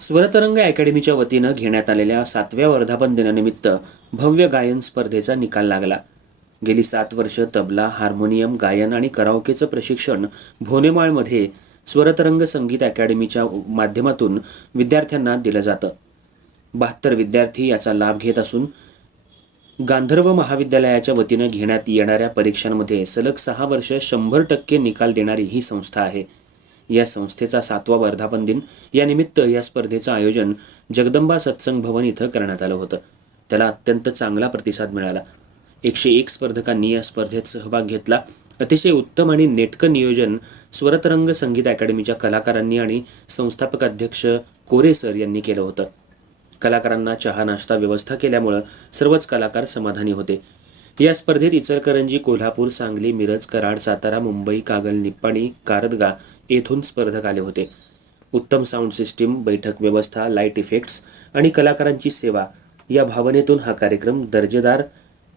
स्वरतरंग अकॅडमीच्या वतीनं घेण्यात आलेल्या सातव्या वर्धापन दिनानिमित्त भव्य गायन स्पर्धेचा निकाल लागला. गेली सात वर्ष तबला हार्मोनियम गायन आणि कराओकेचं प्रशिक्षण भोनेमाळमध्ये स्वरतरंग संगीत अकॅडमीच्या माध्यमातून विद्यार्थ्यांना दिलं जातं. बहात्तर विद्यार्थी याचा लाभ घेत असून गांधर्व महाविद्यालयाच्या वतीनं घेण्यात येणाऱ्या परीक्षांमध्ये सलग सहा वर्ष शंभर टक्के निकाल देणारी ही संस्था आहे. या संस्थेचा सातवा वर्धापन दिन या निमित्त या स्पर्धेचं आयोजन जगदंबा सत्संग भवन इथं करण्यात आलं होतं. त्याला अत्यंत चांगला प्रतिसाद मिळाला. एकशे एक स्पर्धकांनी या स्पर्धेत सहभाग घेतला. अतिशय उत्तम आणि नेटकं नियोजन स्वरतरंग संगीत अकॅडमीच्या कलाकारांनी आणि संस्थापक अध्यक्ष कोरे सर यांनी केलं होतं. कलाकारांना चहा नाश्ता व्यवस्था केल्यामुळं सर्वच कलाकार समाधानी होते. या स्पर्धेत इचलकरंजी कोल्हापूर सांगली मिरज कराड सातारा मुंबई कागल निप्पाणी कारदगा येथून स्पर्धक आले होते. उत्तम साऊंड सिस्टीम बैठक व्यवस्था लाइट इफेक्ट्स आणि कलाकारांची सेवा या भावनेतून हा कार्यक्रम दर्जेदार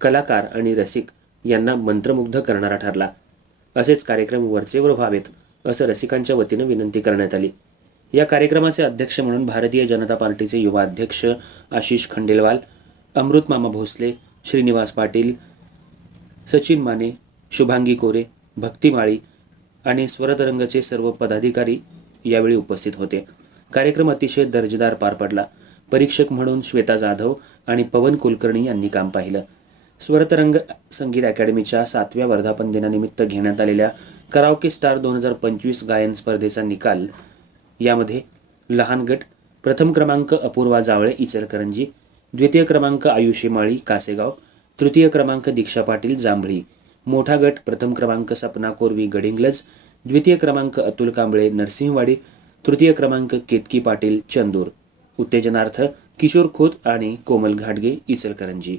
कलाकार आणि रसिक यांना मंत्रमुग्ध करणारा ठरला. असेच कार्यक्रम वरचेवर व्हावेत असं रसिकांच्या वतीनं विनंती करण्यात आली. या कार्यक्रमाचे अध्यक्ष म्हणून भारतीय जनता पार्टीचे युवा अध्यक्ष आशिष खंडेलवाल अमृतमामा भोसले श्रीनिवास पाटील सचिन माने शुभांगी कोरे भक्ती माळी आणि स्वरतरंगचे सर्व पदाधिकारी यावेळी उपस्थित होते. कार्यक्रम अतिशय दर्जेदार पार पडला. परीक्षक म्हणून श्वेता जाधव आणि पवन कुलकर्णी यांनी काम पाहिलं. स्वरतरंग संगीत अकॅडमीच्या सातव्या वर्धापन दिनानिमित्त घेण्यात आलेल्या कराओके स्टार दोन हजार पंचवीस गायन स्पर्धेचा निकाल यामध्ये लहान गट प्रथम क्रमांक अपूर्वा जावळे इचलकरंजी द्वितीय क्रमांक आयुषी माळी कासेगाव तृतीय क्रमांक दीक्षा पाटील जांभळी. मोठा गट प्रथम क्रमांक सपना कोरवी गडिंग्लज द्वितीय क्रमांक अतुल कांबळे नरसिंहवाडी तृतीय क्रमांक केतकी पाटील चंदूर. उत्तेजनार्थ किशोर खोत आणि कोमल घाटगे इचलकरंजी.